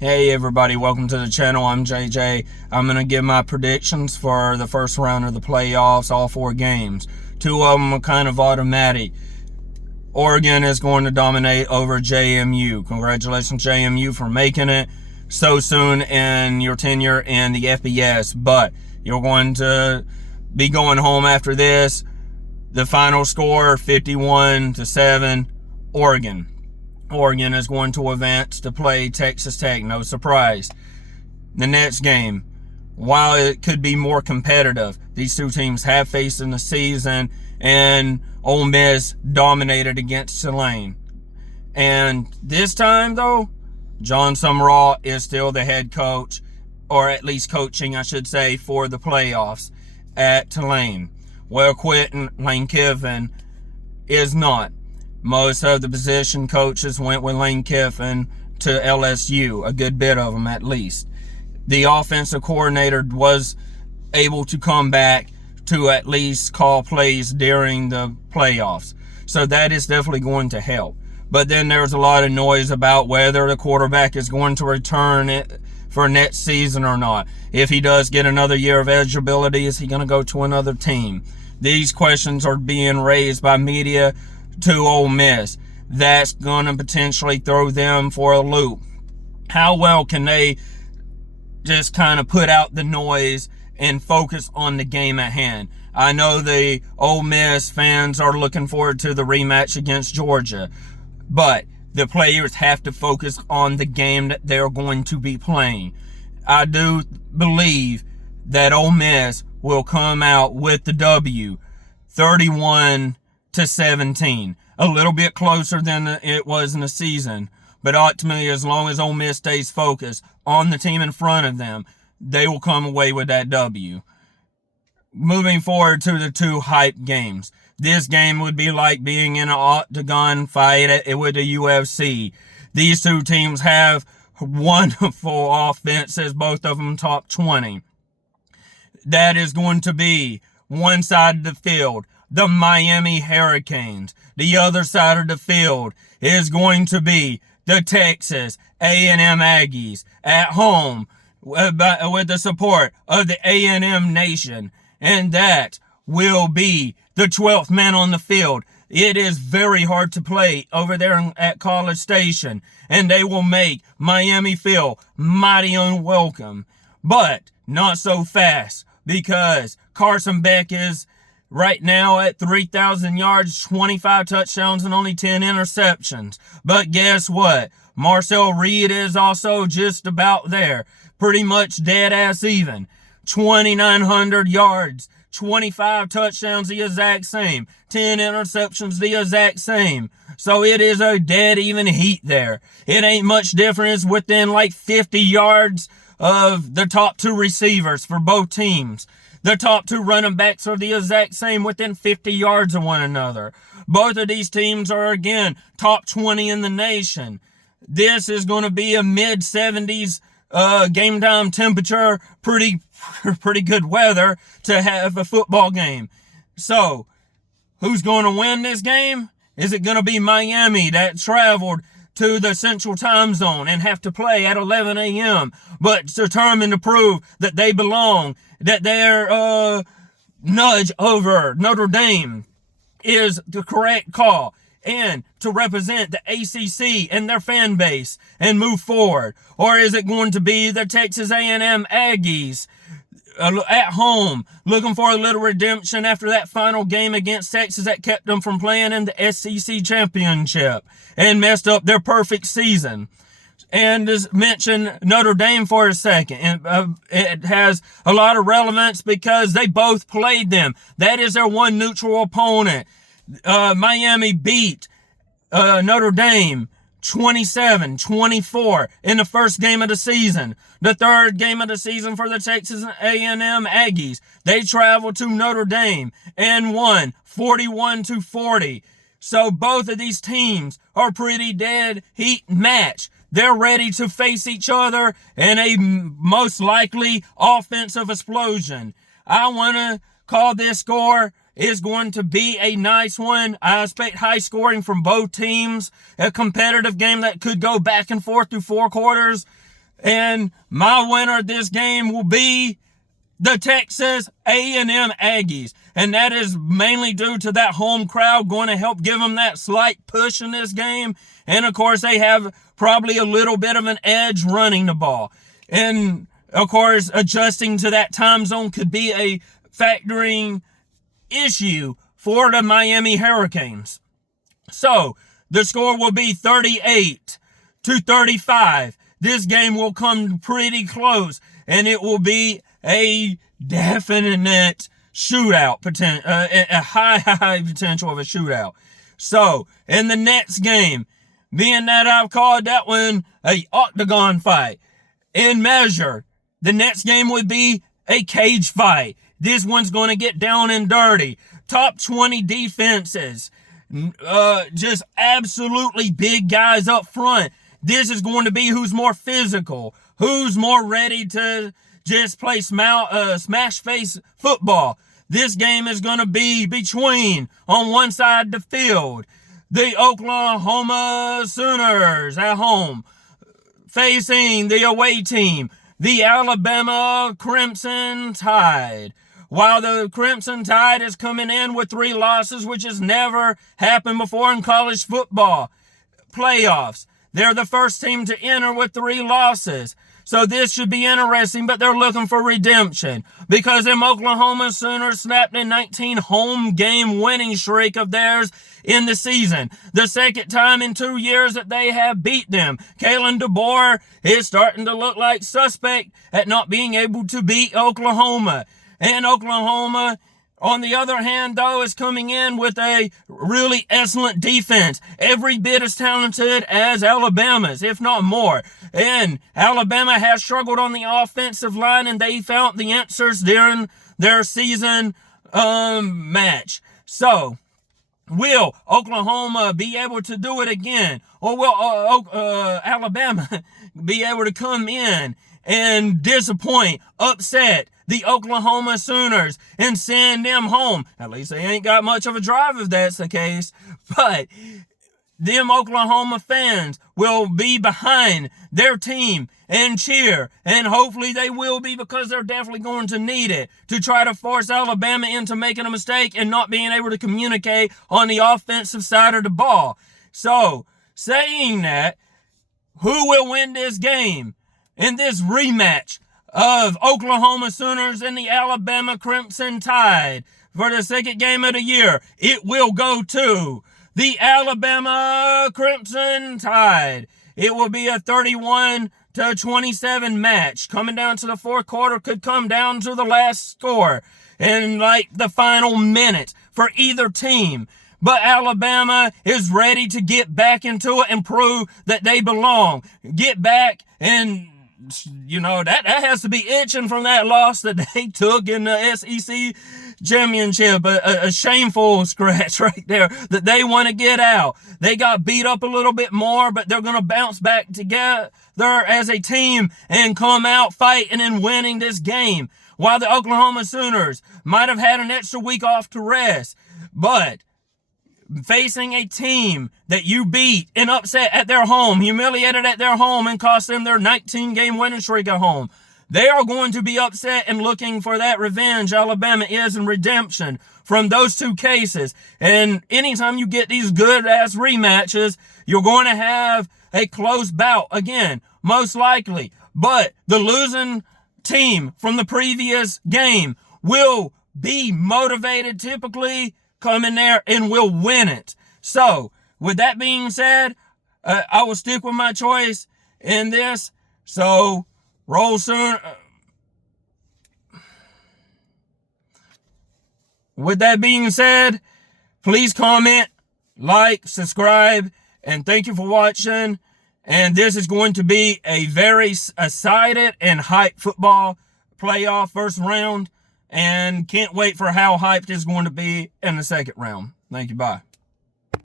Hey everybody, welcome to the channel. I'm JJ. I'm going to give my predictions for the first round of the playoffs, all 4 games. 2 of them are kind of automatic. Oregon is going to dominate over JMU. Congratulations JMU for making it so soon in your tenure in the FBS. But you're going to be going home after this. The final score, 51-7, Oregon. Oregon is going to advance to play Texas Tech. No surprise. The next game, while it could be more competitive, these two teams have faced in the season, and Ole Miss dominated against Tulane. And this time, though, John Summerall is still the head coach, or at least coaching, I should say, for the playoffs at Tulane. Well, Quentin Lane Kiffin is not. Most of the position coaches went with Lane Kiffin to LSU, a good bit of them at least. The offensive coordinator was able to come back to at least call plays during the playoffs. So that is definitely going to help. But then there's a lot of noise about whether the quarterback is going to return it for next season or not. If he does get another year of eligibility, is he going to go to another team? These questions are being raised by media to Ole Miss. That's going to potentially throw them for a loop. How well can they just kind of put out the noise and focus on the game at hand? I know the Ole Miss fans are looking forward to the rematch against Georgia, but the players have to focus on the game that they're going to be playing. I do believe that Ole Miss will come out with the W, 31-17, a little bit closer than it was in the season. But ultimately, as long as Ole Miss stays focused on the team in front of them, they will come away with that W. Moving forward to the 2 hype games. This game would be like being in an octagon fight with the UFC. These 2 teams have wonderful offenses, both of them top 20. That is going to be one side of the field, the Miami Hurricanes. The other side of the field is going to be the Texas A&M Aggies at home with the support of the A&M Nation. And that will be the 12th man on the field. It is very hard to play over there at College Station, and they will make Miami feel mighty unwelcome. But not so fast, because Carson Beck is right now at 3,000 yards, 25 touchdowns, and only 10 interceptions. But guess what? Marcel Reed is also just about there. Pretty much dead ass even. 2,900 yards, 25 touchdowns, the exact same. 10 interceptions, the exact same. So it is a dead even heat there. It ain't much difference within like 50 yards of the top 2 receivers for both teams. The top 2 running backs are the exact same, within 50 yards of one another. Both of these teams are, again, top 20 in the nation. This is going to be a mid-70s game time temperature, pretty good weather to have a football game. So, who's going to win this game? Is it going to be Miami that traveled to the Central Time Zone and have to play at 11 a.m., but determined to prove that they belong, that their nudge over Notre Dame is the correct call, and to represent the ACC and their fan base and move forward? Or is it going to be the Texas A&M Aggies at home, looking for a little redemption after that final game against Texas that kept them from playing in the SEC championship and messed up their perfect season? And just mention Notre Dame for a second. And it has a lot of relevance because they both played them. That is their one neutral opponent. Miami beat Notre Dame 27-24 in the first game of the season. The third game of the season for the Texas A&M Aggies, they traveled to Notre Dame and won 41-40. So both of these teams are pretty dead heat match. They're ready to face each other in a most likely offensive explosion. I want to call this score is going to be a nice one. I expect high scoring from both teams. A competitive game that could go back and forth through 4 quarters. And my winner this game will be the Texas A&M Aggies. And that is mainly due to that home crowd going to help give them that slight push in this game. And, of course, they have probably a little bit of an edge running the ball. And, of course, adjusting to that time zone could be a factoring issue for the Miami Hurricanes. So, the score will be 38-35. This game will come pretty close, and it will be a definite shootout, a high potential of a shootout. So, in the next game, being that I've called that one a octagon fight, in measure, the next game would be a cage fight. This one's going to get down and dirty. Top 20 defenses, just absolutely big guys up front. This is going to be who's more physical, who's more ready to just play smash face football. This game is going to be between, on one side of the field, the Oklahoma Sooners at home, facing the away team, the Alabama Crimson Tide. While the Crimson Tide is coming in with 3 losses, which has never happened before in college football playoffs. They're the first team to enter with 3 losses. So this should be interesting, but they're looking for redemption because them Oklahoma Sooners snapped a 19 home game winning streak of theirs in the season. The second time in 2 years that they have beat them. Kalen DeBoer is starting to look like suspect at not being able to beat Oklahoma. And Oklahoma, on the other hand, though, is coming in with a really excellent defense. Every bit as talented as Alabama's, if not more. And Alabama has struggled on the offensive line, and they found the answers during their season match. So, will Oklahoma be able to do it again? Or will Alabama be able to come in and disappoint, upset the Oklahoma Sooners and send them home? At least they ain't got much of a drive if that's the case. But them Oklahoma fans will be behind their team and cheer. And hopefully they will be, because they're definitely going to need it to try to force Alabama into making a mistake and not being able to communicate on the offensive side of the ball. So, saying that, who will win this game in this rematch of Oklahoma Sooners and the Alabama Crimson Tide for the second game of the year? It will go to the Alabama Crimson Tide. It will be a 31-27 match. Coming down to the fourth quarter, could come down to the last score in like the final minute for either team. But Alabama is ready to get back into it and prove that they belong. Get back and, you know, that has to be itching from that loss that they took in the SEC championship. A shameful scratch right there that they want to get out. They got beat up a little bit more, but they're going to bounce back together as a team and come out fighting and winning this game. While the Oklahoma Sooners might have had an extra week off to rest, but facing a team that you beat and upset at their home, humiliated at their home, and cost them their 19-game winning streak at home, they are going to be upset and looking for that revenge. Alabama is in redemption from those 2 cases. And anytime you get these good-ass rematches, you're going to have a close bout again, most likely. But the losing team from the previous game will be motivated typically, come in there and will win it. So, with that being said, I will stick with my choice in this. So, roll soon. With that being said, please comment, like, subscribe, and thank you for watching. And this is going to be a very excited and hyped football playoff first round. And can't wait for how hyped it's going to be in the second round. Thank you. Bye.